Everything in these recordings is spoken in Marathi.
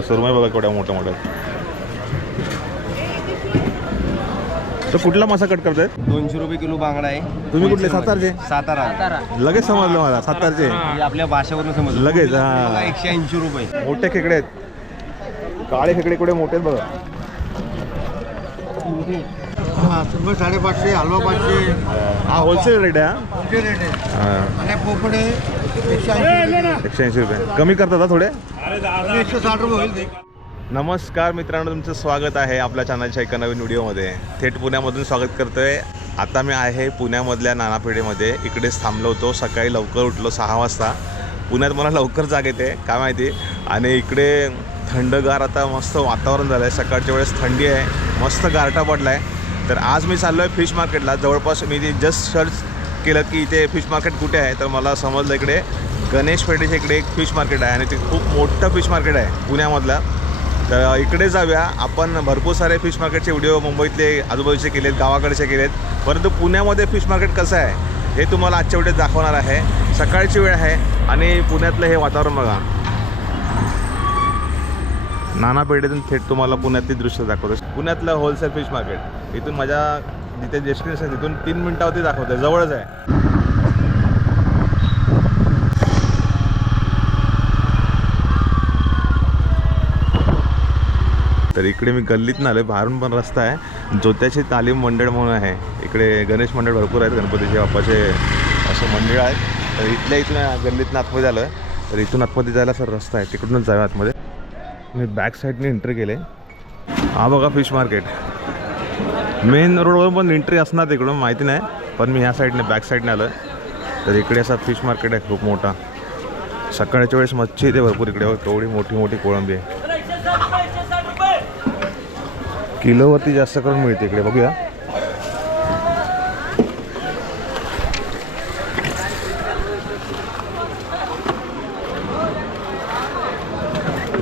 सुरमई बघा केवढ्या मोठ्या मोठ्या. तर कुठला मासा कट करतायत दोनशे रुपये किलो बांगडा आहे. तुम्ही कुठले? सातारचे? सातारा. लगेच समजलं मला सातारचे. आपल्या भाषेवरून समजलं. लगेच, हा. एकशे ऐंशी रुपये. मोठे खेकडे आहेत. काळे खेकडे कुठे मोठे आहेत बघा. साडेपाचशे हलवा पाचशे. हा होलसेल रेट आहे हा? ते रेट आहे. हा. पोपडे एकशे ऐंशी रुपये. कमी करतात थोडे? एकशे साठ रुपये होईल ते. नमस्कार मित्रांनो तुमचं स्वागत आहे आपल्या चॅनलच्या एका नवीन व्हिडिओमध्ये. थेट पुण्यामधून स्वागत करतोय. आता मी आहे पुण्यामधल्या नानापेढेमध्ये इकडेच थांबलो होतो सकाळी लवकर उठलो सहा वाजता. पुण्यात मला लवकर जाग येते काय माहिती? आणि इकडे थंडगार आता मस्त वातावरण झालं आहे सकाळच्या वेळेस थंडी आहे मस्त गारठा पडला आहे तर आज मी चाललो आहे फिश मार्केटला जवळपास मी ते जस्ट सर्च केलं की इथे फिश मार्केट कुठे आहे तर मला समजलं इकडे. गणेश पेठेच्या इकडे एक फिश मार्केट आहे आणि ते खूप मोठं फिश मार्केट आहे पुण्यामधलं. तर इकडे जाऊया. आपण भरपूर सारे फिश मार्केटचे व्हिडिओ मुंबईतले आजूबाजूचे केलेत गावाकडचे केलेत. परंतु पुण्यामध्ये फिश मार्केट कसं आहे हे तुम्हाला आजच्या व्हिडिओत दाखवणार आहे. सकाळची वेळ आहे आणि पुण्यातलं हे वातावरण बघा. नाना पेठेतून थेट तुम्हाला पुण्यातली दृश्य दाखवतो. पुण्यातलं होलसेल फिश मार्केट इथून माझ्या जिथे डेस्टिनेशन तिथून तीन मिनटावरती दाखवतं जवळच आहे. तर इकडे मी गल्लीतनं आलो बाहेरून पण रस्ता आहे. जोत्याची तालीम मंडळ म्हणून आहे. इकडे गणेश मंडळ भरपूर आहेत गणपतीचे बाप्पाचे असं मंडळ आहेत. तर इथल्या इथून गल्लीतनं आतमध्ये आलो आहे तर इथून आतमध्ये जायला सर रस्ता आहे तिकडूनच जाऊया आतमध्ये. मी बॅक साईडने एंट्री केले. हा बघा फिश मार्केट मेन रोडवर पण एंट्री असणार तिकडून माहिती नाही. पण मी ह्या साईडने बॅक साईडने आलो तर इकडे असा फिश मार्केट आहे खूप मोठा. सकाळच्या वेळेस मच्छी येते भरपूर इकडे केवढी मोठी मोठी कोळंबी आहे. किलोवरती जास्त करून मिळते इकडे बघूया.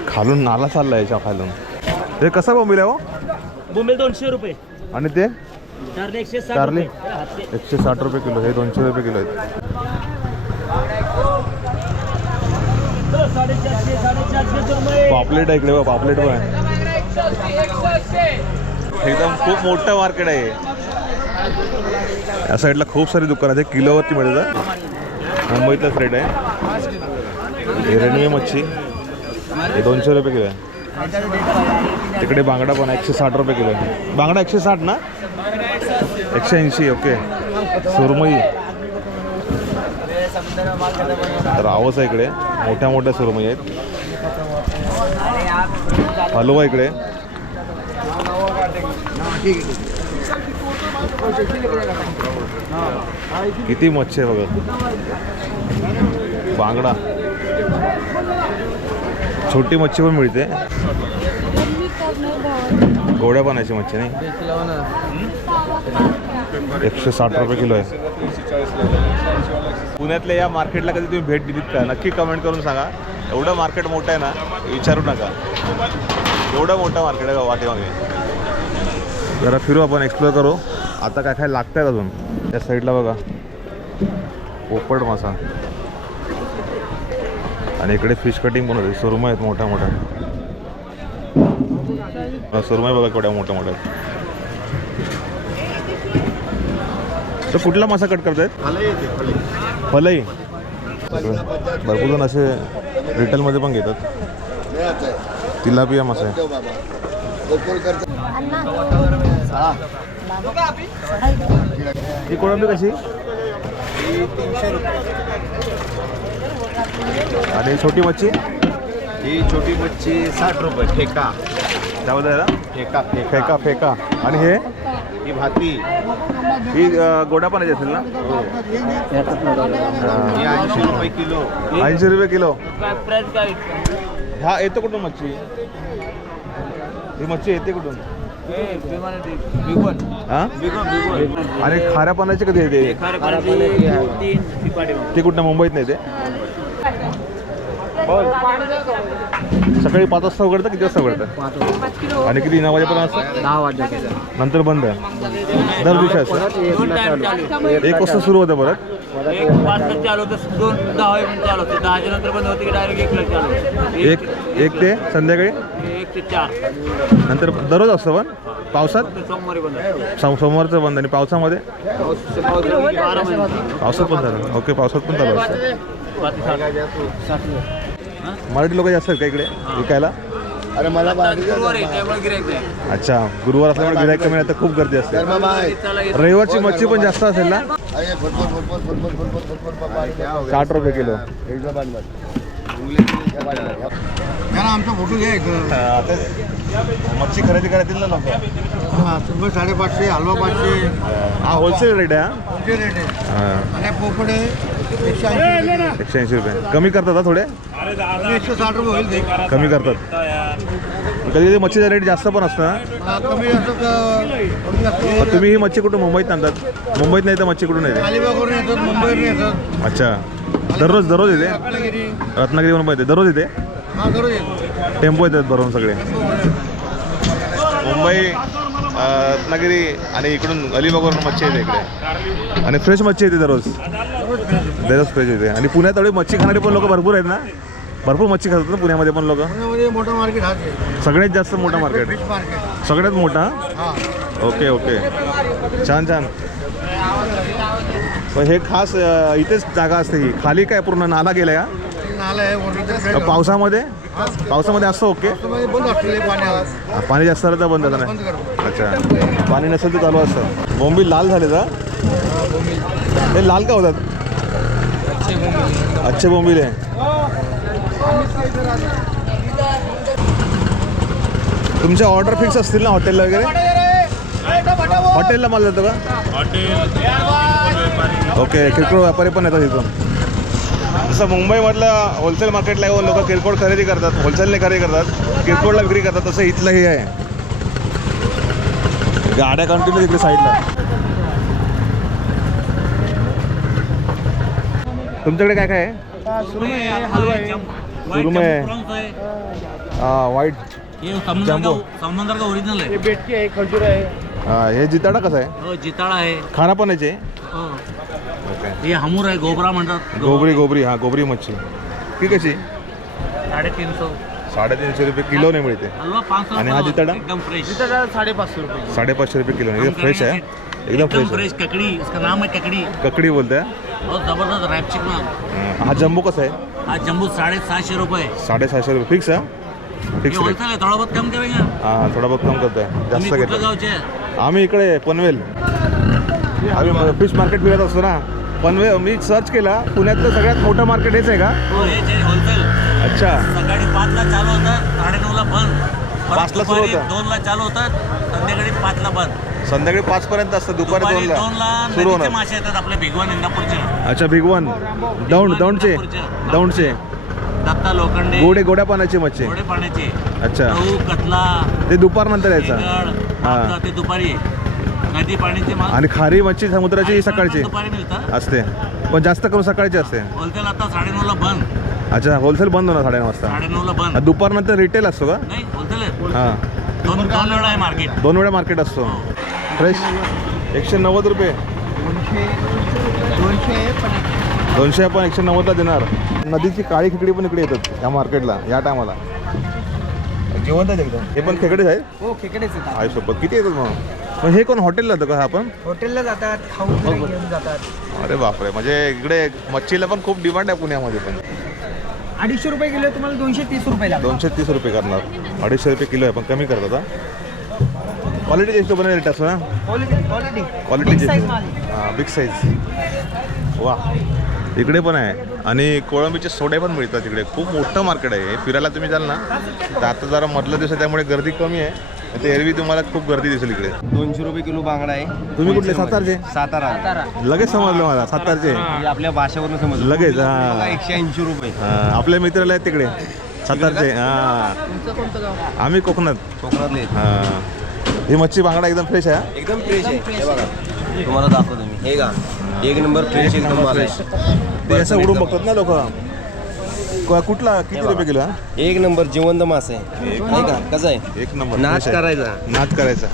खालून नाला चालला याच्या खालून. ते कसा बोंबिल आहे हो? बोंबील दोनशे रुपये. आणि ते? कारले एकशे साठ? रुपये. किलो हे दोनशे रुपये किलो आहेत. पापलेट आहे इकडे पापलेट पण आहे. एकदम खूप मोठं मार्केट आहे. या साईडला खूप सारी दुकान आहेत. किलोवरती मिळतात. मुंबईतलाच रेट आहे. रेणवे मच्छी. हे दोनशे रुपये किलो आहे. तिकडे बांगडा पण आहे. एकशे साठ रुपये किलो आहे. बांगडा एकशे साठ ना? एकशे ऐंशी ओके. सुरमई. रावस आहे इकडे. मोठ्या मोठ्या सुरमई आहेत. हलवा इकडे. किती मच्छी आहे बघा. बांगडा. छोटी मच्छी पण मिळते. गोड्या पाण्याची मच्छी नाही. एकशे साठ रुपये किलो आहे. पुण्यातल्या या मार्केटला कधी तुम्ही भेट दिलीत का? नक्की कमेंट करून सांगा. एवढं मार्केट मोठं आहे ना विचारू नका. एवढं मोठं मार्केट आहे वाटेमागे? जरा फिरू आपण एक्सप्लोअर करू. आता काय काय लागतं अजून? त्या साईडला बघा. पोपट मासा. आणि इकडे फिश कटिंग पण होते. सुरमई आहेत मोठ्या मोठ्या. सुरमय बघा केवढ्या मोठ्या मोठ्या तर कुठला मासा कट करतायत? फलई. भरपूर जण असे रिटेलमध्ये पण घेतात. तिलापिया मासा आहे. ही कोळंबी कशी? आणि छोटी मच्छी? ही छोटी मच्छी साठ रुपये ठेका. आहे ना? ठेका फेका फेका आणि हे? ही भाती. ही गोडा पाण्याची असेल ना? ही. ऐंशी रुपये किलो. ऐंशी रुपये किलो. हा येतो कुठून मच्छी? ही मच्छी येते कुठून? हा? आणि खाऱ्या पाण्याची कधी येते? ती कुठं मुंबईत नाही ते? सकाळी पाच वाजता उघडतं किती वाजता उघडतं? आणि किती? नऊ वाजेपर्यंत असतं? दहा वाजता. नंतर बंद. दर दिवशी असतं. एक वाजता सुरू होतं परत? एक पाच ला चालू होतं. दोन दहा चालू होतं. दहाच्या नंतर बंद होते की डायरेक्ट एक एक ते संध्याकाळी? ते चार नंतर दररोज असतं पण पावसात सोमवारी बंद असतं. सो- सोमवारचं बंद आणि पावसामध्ये बारा महिने. पावसात पण झालं ओके पावसात पण चालू असतं सात. मराठी लोक जास्त आहेत का इकडे विकायला अरे मला आता गुरुवार आहे त्यामुळे गिऱ्हाईक नाही. अच्छा गुरुवार असल्यामुळे गिरायक कमी आता खूप गर्दी असते येतं. रविवारची मच्छी पण जास्त असेल ना साठ रुपये किलो आमचा फोटो घ्या एक. मच्छी खरेदी करायतील ना लोक. हा शंभर साडेपाचशे हलवा पाचशे. हा होलसेल रेट आहे रेट आहे. हा. आणि पोपडे एकशे ऐंशी रुपये. एकशे ऐंशी रुपये. कमी करतात हा थोडे? आणि एकशे साठ रुपये होईल ते. कमी करतात. कधी कधी मच्छीचा रेट जास्त पण असतं ना हा, कमी जास्त क- कमी जास्त तुम्ही ही मच्छी कुठून मुंबईत आणतात? मुंबईत नाही तर मच्छी कुठून येते? अलिबागवरून येतात मुंबईवरून येतात. अच्छा. दररोज दररोज येते? रत्नागिरी. मुंबई येते? दररोज येते. टेम्पो येतात बरोबर सगळे. मुंबई रत्नागिरी आणि इकडून अलिबागवरून मच्छी येते इकडे. आणि फ्रेश मच्छी येते दररोज. दररोज फ्रेश येते. आणि पुण्यात एवढी मच्छी खाणारे पण लोक भरपूर आहेत ना? भरपूर मच्छी खातात ना पुण्यामध्ये पण लोक? मोठं मार्केट सगळ्यात जास्त मोठा मार्केट. सगळ्यात मोठा? Okay okay. छान छान. पण हे खास अ, इथेच जागा असते ही खाली काय पूर्ण नाला गेला या नाला आहे वॉटर पावसामध्ये पावसामध्ये असतं ओके बंद असलेले पाण्याला हा, पाणी जास्त आलं तर बंद झालं बंद नाही करतो अच्छा पाणी नसेल तर चालू असतं बोंबी लाल झाले का हे लाल का होतात अच्छे बोंबील आहे तुमच्या ऑर्डर फिक्स असतील ना हॉटेलला वगैरे हॉटेलला माल जातो का ओके किरकोळ व्यापारी पण येतात इथून. जसं मुंबईमधल्या होलसेल मार्केटला येऊन लोक किरकोळ खरेदी करतात होलसेलने खरेदी करतात किरकोळला विक्री करतात तसं इथलंही आहे. गाड्या कंटिन्यू तिकडे साईडला तुमच्याकडे काय काय आहे? आहे हां व्हाईट हे जम्बो. ओरिजिनल आहे. बेटकी आहे खजूर आहे. हां हे जिताडा कसं आहे? हो जिताळा आहे. खाना पण याचे हो ओके. हे हमूर आहे गोबरा म्हणतात. गोबरी गोबरी हां गोबरी मच्छी. ती कशी? साडेतीन सौ साडेतीनशे रुपये मिळते. हलवा पाच सौ आणि हा जिताडा? एकदम फ्रेश साडेपाचशे रुपये साडेपाचशे रुपये किलो एकदम फ्रेश आहे एकदम एकदम फ्रेश आहे. फ्रेश ककड़ी इसका नाम है ककड़ी. ककडी बोलते हैं? बहुत जबरदस्त रैप चिकना हां, हा जम्बो कसा आहे? आज जम्बू साढ़े सात रुपये. साडेसहाशे रुपये. फिक्स आहे? फिक्स रेट होलसेल है थोड़ा बहुत कम करेंगे हां थोडा बहुत कम करतोय. तुम्ही जास्त कुठल्या घेतो गावचे आहे? आम्ही इकडे पनवेल. आम्ही फिश मार्केट फिरत असतो ना. पनवेल मी सर्च केला पुण्यातलं सगळ्यात मोठं मार्केट हेच आहे का? हो होलसेल अच्छा. सकाळी पाचला चालू होतात साडेनऊला बंद. परत पाचला सुरू दुपारी होतं? दोनला चालू होतात संध्याकाळी पाचला बंद. संध्याकाळी पाच पर्यंत असतं दुपारी दुपारी दोनला. दोनला सुरू होणार. मासे येतात आपले भिगवण इंदापूरचे. अच्छा भिगवण दौंड दौंडचे. दौंडचे. दत्ता लोखंडे. गोडे गोड्या पाण्याची मच्छी. गोडे पाण्याचे अच्छा. कतला. ते दुपारनंतर यायचं. वेगळ हा. आपलं ते दुपारी. नदी पाण्याचे माल. आणि खारी मच्छी समुद्राची ही सकाळची दुपारी मिळतात. असते. पण जास्त करून सकाळची असते. होलसेल आता साडेनऊला बंद. अच्छा होलसेल बंद होणार साडे वाजता. साडेनऊला हा, बंद दुपारनंतर रिटेल असतो का? नाही होलसेल आहे. हां. दोन दोन वेळा आहे मार्केट. दोन वेळा मार्केट असतो. फ्रेश. एकशे नव्वद रुपये. दोनशे पण एकशे नव्वदला देणार. नदीची काळी खेकडी पण इकडे येतात या मार्केटला या टायमाला. जिवंत एकदम. हे पण खेकडेच आहेत? हो खेकडेच येतात आई सोबत किती येतात मग? मग हे कोण हॉटेलला जातं का हा आपण? हॉटेलला जातात खाऊ वगैरे घेऊन जातात. अरे बापरे म्हणजे इकडे मच्छीला पण खूप डिमांड आहे पुण्यामध्ये पण. अडीचशे रुपये किलो तुम्हाला दोनशे तीस रुपये लागतात. दोनशे तीस रुपये करणार. अडीचशे रुपये किलो आहे पण कमी करतात हा क्वालिटी हिशोबाने रेट असतो ना क्वालिटी क्वालिटी क्वालिटी size माल. हां बिग साईज वा. इकडे पण आहे. आणि कोळंबीचे सोडे पण मिळतात इकडे. खूप मोठं मार्केट आहे. हे फिरायला तुम्ही जाल ना तर आता जरा मधलं दिवस आहे त्यामुळे गर्दी कमी आहे. ते एरवी तुम्हाला खूप गर्दी दिसेल इकडे. दोनशे रुपये किलो बांगडा आहे. तुम्ही कुठले? सातारचे? सातारा. लगेच समजलं मला सातारचे. हे. आपल्या भाषेवरून समजलं. लगेच, हा. एकशे ऐंशी रुपये. हां, आपले मित्राला आहेत तिकडे. सातारचे हां. आम्ही कोकणात. कोकणातले. आहेत. हां. ही मच्छी बांगडा एकदम फ्रेश आहे? एकदम फ्रेश आहे. हे बघा. तुम्हाला दाखवतो मी. हे का एक नंबर फ्रेश एकदम माल आहे. ते असं उडून बघतात ना लोक. क- कुठला? किती रुपये किलो हा? एक नंबर जिवंत मास आहे. नाही का? कसं आहे? एक नंबर. नाच आहे. करायचा. नाद करायचा.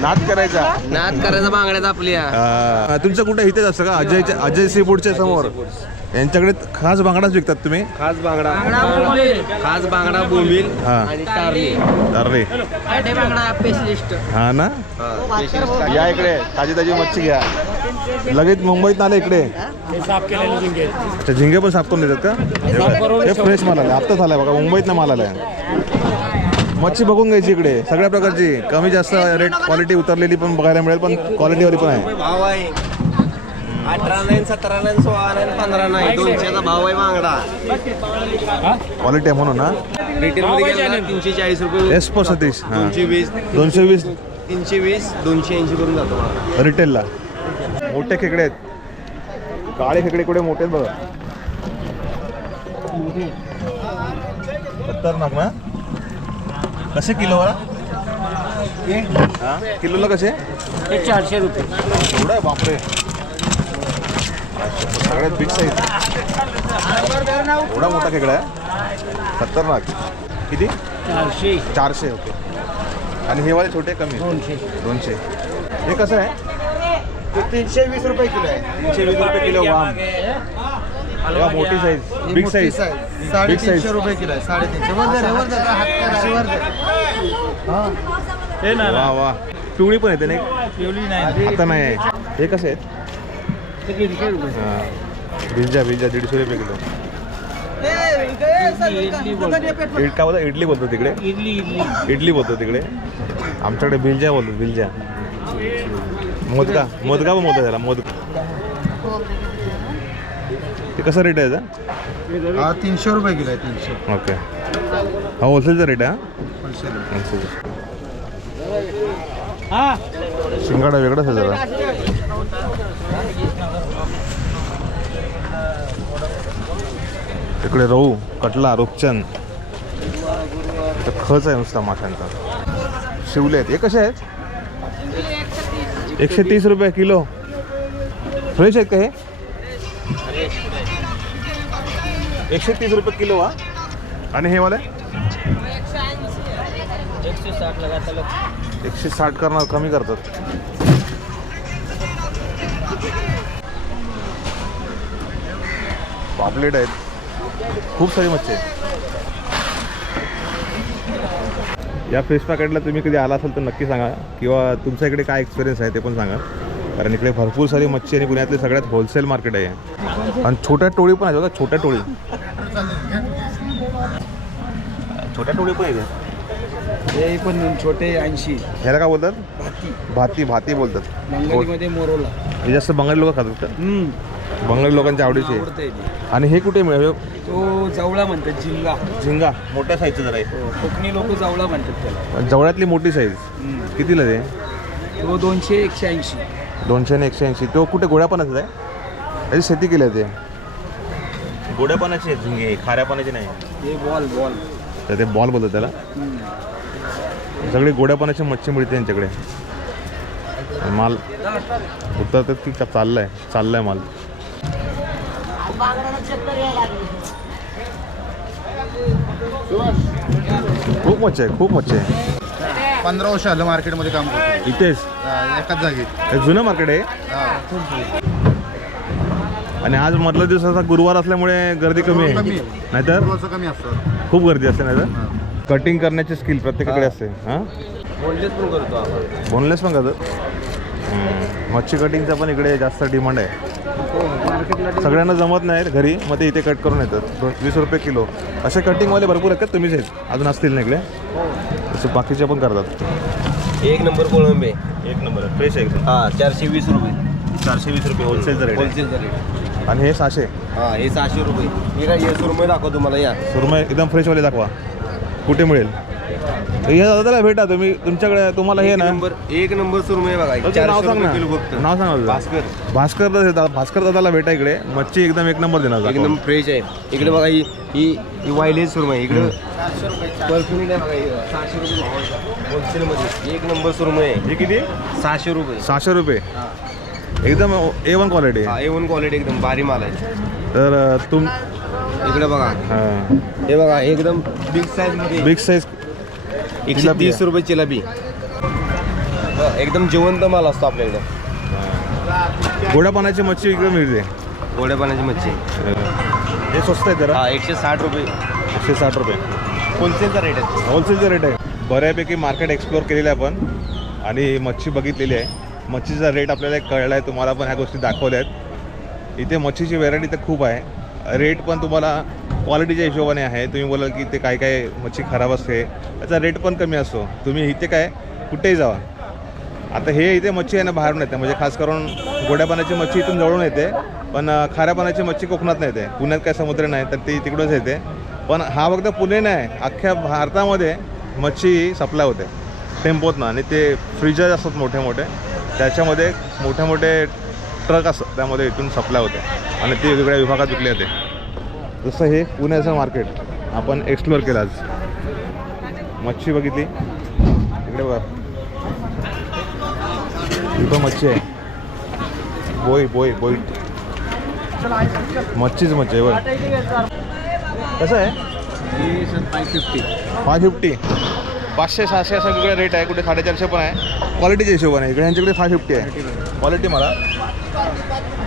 नाद करायचा? नाच करायचा बांगड्यात आपल्या तुमचं कुठं इथेच असतं का? अजयच्या अजय सी फूडच्या समोर? यांच्याकडे खास बांगडाच विकतात तुम्ही? खास बांगडा. खास बांगडा बोंबील हा. आणि टारली अरे स्पेशलिस्ट हा ना? हा, या इकडे. ताजी ताजी मच्छी घ्या. लगेच मुंबईत आले इकडे. अच्छा झिंगे पण साफ करून देतात का? हे फ्रेश माल आला आत्ताच आलाय बघा मुंबईत माल आलाय. मच्छी बघून घ्यायची इकडे. सगळ्या प्रकारची. कमी जास्त रेट क्वालिटी उतरलेली पण बघायला मिळेल पण क्वालिटीवाली पण आहे. भाव आहे. अठरा नाही सतरा नाही सोळा नाही पंधरा नाही दोनशेचा भाव आहे बांगडा. क्वालिटी आहे म्हणून ना रिटेल मध्ये गेला तीनशे चाळीस रुपये सतीश. हां दोनशे वीस. दोनशे वीस. तीनशे वीस दोनशे ऐंशी करून जातो मला. रिटेलला मोठे खेकडे आहेत. काळे खेकडे कुठे मोठे आहेत बघा. खतरनाक ना? कसे किलो हा? किलोला कसे? चारशे रुपये. एवढं आहे बापरे. सगळ्यात बिग साईज एवढा मोठा खेकडा आहे. खतरनाक. किती? चारशे. चारशे ओके आणि हे वाले छोटे कमी दोनशे. दोनशे. हे कसं आहे? तीनशे वीस रुपये किलो आहे. तीनशे वीस रुपये किलो वाम. तेव्हा मोठी size big size big size रुपये किलो आहे साडेतीनशे. वर धर, वर धर, हात करा, वर धर. वा वा. पिवळी पण येते नाही? आता नाही. आहे हे कसे आहेत? हां. भिंजा भिंजा दीडशे रुपये किलो. इड का बोलतो. इडली बोलतो तिकडे. इडली इडली. इडली बोलतो तिकडे. आमच्याकडे भिलजा बोलतो भिलजा मोदका? मोदका पण बोलतो त्याला मोदका. ते कसं रेट आहे याचा हा तीनशे रुपये किलो आहे तीनशे. ओके. हा होलसेलचा रेट आहे हा? होलसेल हा. शिंगाडा वेगळाच आहे जरा. इकडे रहू कटला रूपचंद. इथं खच आहे नुसता माशांचा. शिवले आहेत. हे कसे आहेत? एकशे तीस रुपये किलो. फ्रेश आहेत का हे? एकशे तीस रुपये किलो हा? आणि हे वाले? एकशे साठ एकशे साठ करणार कमी करतात. पापलेट आहेत. खूप सारी मच्छी आहेत. या फिश मार्केटला तुम्ही कधी आला असाल तर नक्की सांगा. किंवा तुमच्या इकडे काय एक्सपिरियन्स आहे ते पण सांगा. कारण इकडे भरपूर सारी मच्छी आणि पुण्यातली सगळ्यात होलसेल मार्केट आहे. आणि छोट्या टोळी पण आहे बघा छोट्या टोळी. छोट्या टोळी पण आहे. हे पण छोटे ऐंशी. ह्याला काय बोलतात? भाती. भाती बोलतात. मोरोला. हे जास्त बंगाली लोक खातात का बंगाली लोकांच्या आवडीचे आहे. आवडतं ते. आणि हे कुठे मिळेल? तो जवळा म्हणतात जिल्हा झिंगा. मोठ्या साईजचं जरा आहे कोकणी लोक जवळा म्हणतात त्याला. जवळातली मोठी साईज कितीला ते? तो दोनशे एकशे ऐंशी. दोनशे आणि एकशे ऐंशी. तो कुठे गोड्यापानाचं आहे? त्याची शेती केली आहे ते. गोड्यापानाची आहे झिंगे खाऱ्यापानाची नाही. हे बॉल बॉल तर ते बॉल बोलतात त्याला. सगळी गोड्यापानाची मच्छी मिळते त्यांच्याकडे. माल उतरतात की का चाललाय चाललाय माल. खूप मच्छी आहे खूप मच्छी आहे. पंधरा वर्ष आलं मार्केटमध्ये काम करतो इथेच? एकाच जागी. हे जुनं मार्केट आहे? आणि आज मधला दिवस असा गुरुवार असल्यामुळे गर्दी कमी आहे. कमी नाहीतर? कमी असतं. खूप गर्दी असते नाहीतर? कटिंग करण्याची स्किल प्रत्येकाकडे असते. हां? बोललेच पण करतो आपण. बोनलेस पण. मच्छी कटिंगचा पण इकडे जास्त डिमांड आहे. सगळ्यांना जमत नाही घरी मग ते इथे कट करून येतात. दोन वीस रुपये किलो. असे कटिंगवाले भरपूर आहेत का? तुम्हीच आहेत. अजून असतील ना इकडे? असे बाकीचे पण करतात. एक नंबर कोळंबे. एक नंबर फ्रेश आहे एकदम. हा चारशे वीस रुपये. चारशे वीस रुपये होलसेलचा रेट होलसेलचा रेट आणि हे सहाशे. हा हे सहाशे रुपये. मी काय हे सुरमई दाखवतो तुम्हाला या. सुरमई एकदम फ्रेशवाले दाखवा. कुठे मिळेल? या दादाला भेटा तुम्ही तुमच्याकडे तुम्हाला हे ना. नंबर एक नंबर सुरमई बघा तुमचं नाव सांग रुपये ना. किलो फक्त. नाव सांगा. भास्कर. भास्कर दादा दादा- भास्कर दादाला भेटा इकडे. मच्छी एकदम एक नंबर देणार एकदम. फ्रेश आहे. इकडे बघा ही ही ही वायलेज सुरमई इकडे परफ्युम आहे बघा ही सहाशे रुपये होलसेलमध्ये. एक नंबर सुरमई आहे. हे किती? सहाशे रुपये. सहाशे रुपये. एकदम ए वन क्वालिटी हा ए वन क्वालिटी एकदम भारी माल आहे. तर अ, तुम इकडे बघा. हां. हे बघा एकदम बिग साईजमध्ये. बिग साईज एकशे तीस रुपये जिलाबी एकदम जिवंत माल असतो आपल्याकडे. गोड्या पाण्याची मच्छी इकडे मिळते. गोड्या पाण्याची मच्छी. हे स्वस्त आहे जरा. हा एकशे साठ रुपये. एकशे साठ रुपये. होलसेलचा रेट आहे. होलसेलचा रेट आहे. बऱ्यापैकी मार्केट एक्सप्लोअर केलेलं आहे आपण. आणि मच्छी बघितलेली आहे. मच्छीचा रेट आपल्याला कळला आहे. तुम्हाला पण ह्या गोष्टी दाखवल्या आहेत. इथे मच्छीची व्हेरायटी तर खूप आहे. रेट पण तुम्हाला क्वालिटीच्या हिशोबाने आहे. तुम्ही बोलाल की ते काय काय मच्छी खराब असते. त्याचा रेट पण कमी असतो. तुम्ही इथे काय कुठेही जावा. आता हे इथे मच्छी आहे ना बाहेरून येते. म्हणजे खास करून गोड्या पाण्याची मच्छी इथून जवळून येते. पण खाऱ्या पाण्याची मच्छी कोकणात नाही येते. पुण्यात काय समुद्र नाही तर ती तिकडंच येते. पण हा फक्त पुणे नाही अख्ख्या भारतामध्ये मच्छी सप्लाय होते. टेम्पोतनं. आणि ते फ्रीजर असतात मोठे मोठे त्याच्यामध्ये मोठे मोठे ट्रक असतात. त्यामध्ये इथून सप्लाय होते. आणि ते वेगवेगळ्या विभागात विकले जाते. जसं हे पुण्याचं मार्केट आपण एक्सप्लोअर केलं आज. मच्छी बघितली. इकडे बघा. इथं मच्छी आहे. बोई बोई बोई. मच्छीच मच्छी आहे बघ कसं आहे? फाय फिफ्टी फाय फिफ्टी पाचशे सहाशे असं वेगळा रेट आहे. कुठे साडेचारशे पण आहे. क्वालिटीच्या हिशोबाने. इकडे यांच्याकडे फाय फिफ्टी आहे. क्वालिटी मला.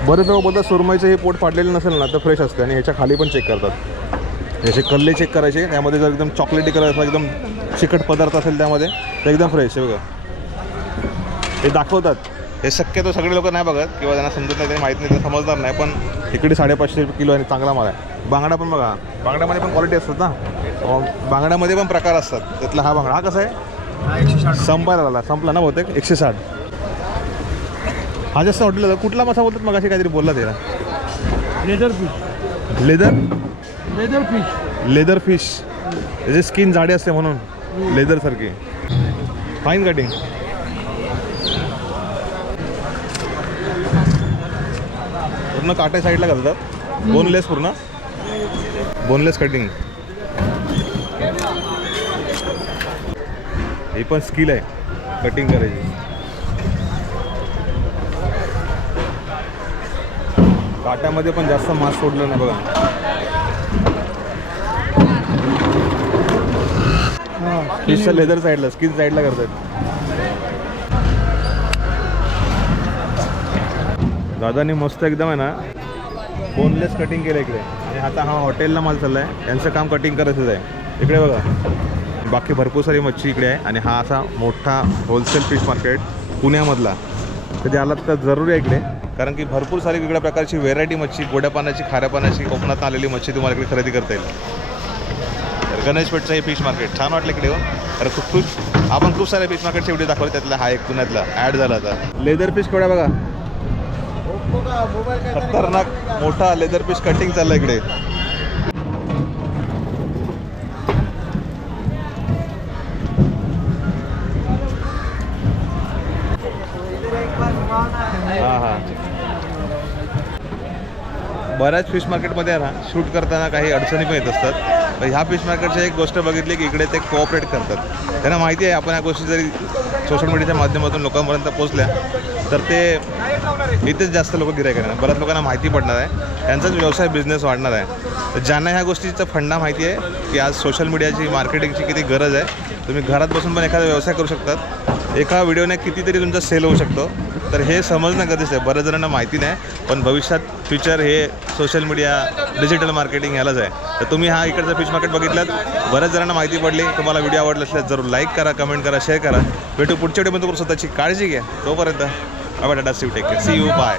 बरेच लोक बोलतात सुरमईचं हे पोट फाडलेलं नसेल ना तर फ्रेश असते आणि ह्याच्या खाली पण चेक करतात. याचे कल्ले चेक करायचे त्यामध्ये जर एकदम चॉकलेटी कलर असला एकदम चिकट पदार्थ असेल त्यामध्ये तर एकदम फ्रेश आहे बघा. ते दाखवतात. हे शक्यतो सगळे लोक नाही बघत किंवा त्यांना समजत नाही त्यांनी माहीत नाही ते समजणार नाही पण इकडे साडेपाचशे किलो आणि चांगला माल आहे. बांगडा पण बघा बांगड्यामध्ये पण क्वालिटी असतात ना. बांगड्यामध्ये पण प्रकार असतात. त्यातला हा बांगडा हा कसा आहे? संपायला आला संपला ना बहुतेक? एकशे साठ. हा जास्त हॉटेल होता कुठला मासा बोलतात मग काहीतरी बोलला त्याला. Leather fish leather leather fish leather fish त्याची स्किन जाडी असते म्हणून. लेदरसारखी फाईन कटिंग पूर्ण काटे साईडला घालतात. बोनलेस पूर्ण. बोनलेस कटिंग ही पण स्किल आहे. कटिंग करायची. काट्यामध्ये पण जास्त मास सोडलं नाही बघा. फिशच्या लेदर साईडला स्किन साईडला करतात. दादानी मस्त एकदम आहे ना बोनलेस कटिंग केलं इकडे. आणि आता हा हॉटेलला माल चाललाय यांचं काम कटिंग करायचंच आहे. इकडे बघा. बाकी भरपूर सारी मच्छी इकडे आहे. आणि हा असा मोठा होलसेल फिश मार्केट पुण्यामधला. कधी आलात तर जरूर आहे इकडे. कारण की भरपूर सारी वेगळ्या प्रकारची व्हेरायटी मच्छी गोड्या पाण्याची खाऱ्या पाण्याची कोकणात आलेली मच्छी तुम्हाला इकडे खरेदी करता येईल. तर गणेशपेठचं हे फिश मार्केट छान वाटलं इकडे तर खूप खूप आपण खूप साऱ्या फिश मार्केटचे व्हिडिओ दाखवले त्यातला हा एक पुण्यातला. ॲड झाला आता. लेदर फिश केवढ्या बघा? खतरनाक मोठा लेदर पीस कटिंग चाललं इकडे हा हा बऱ्याच फिश मार्केटमध्ये ना शूट करताना काही अडचणी पण येत असतात. तर ह्या फिश मार्केटची एक गोष्ट बघितली की इकडे ते कोऑपरेट करतात. त्यांना माहिती आहे आपण ह्या गोष्टी जरी सोशल मीडियाच्या माध्यमातून लोकांपर्यंत पोहोचल्या तर ते इथेच जास्त लोक गिरायक करणार बऱ्याच लोकांना माहिती पडणार आहे. त्यांचाच व्यवसाय बिझनेस वाढणार आहे. तर ज्यांना ह्या गोष्टीचा फंडा माहिती आहे की आज सोशल मीडियाची मार्केटिंगची किती गरज आहे तुम्ही घरात बसून पण एखादा व्यवसाय करू शकतात. एका व्हिडिओने कितीतरी तुमचा सेल होऊ शकतो. तर हे समजणं गरजेचं आहे बऱ्याच जणांना माहिती नाही पण भविष्यात फ्युचर हे सोशल मीडिया डिजिटल मार्केटिंग ह्यालाच आहे. तर तुम्ही हा इकडचं फिश मार्केट बघितलात. बऱ्याच जणांना माहिती पडली. तुम्हाला व्हिडिओ आवडला असल्यास जरूर लाईक करा कमेंट करा शेअर करा. भेटू पुढच्या व्हिडिओमध्ये स्वतःची काळजी घ्या. तोपर्यंत बाबा tata see take see you bye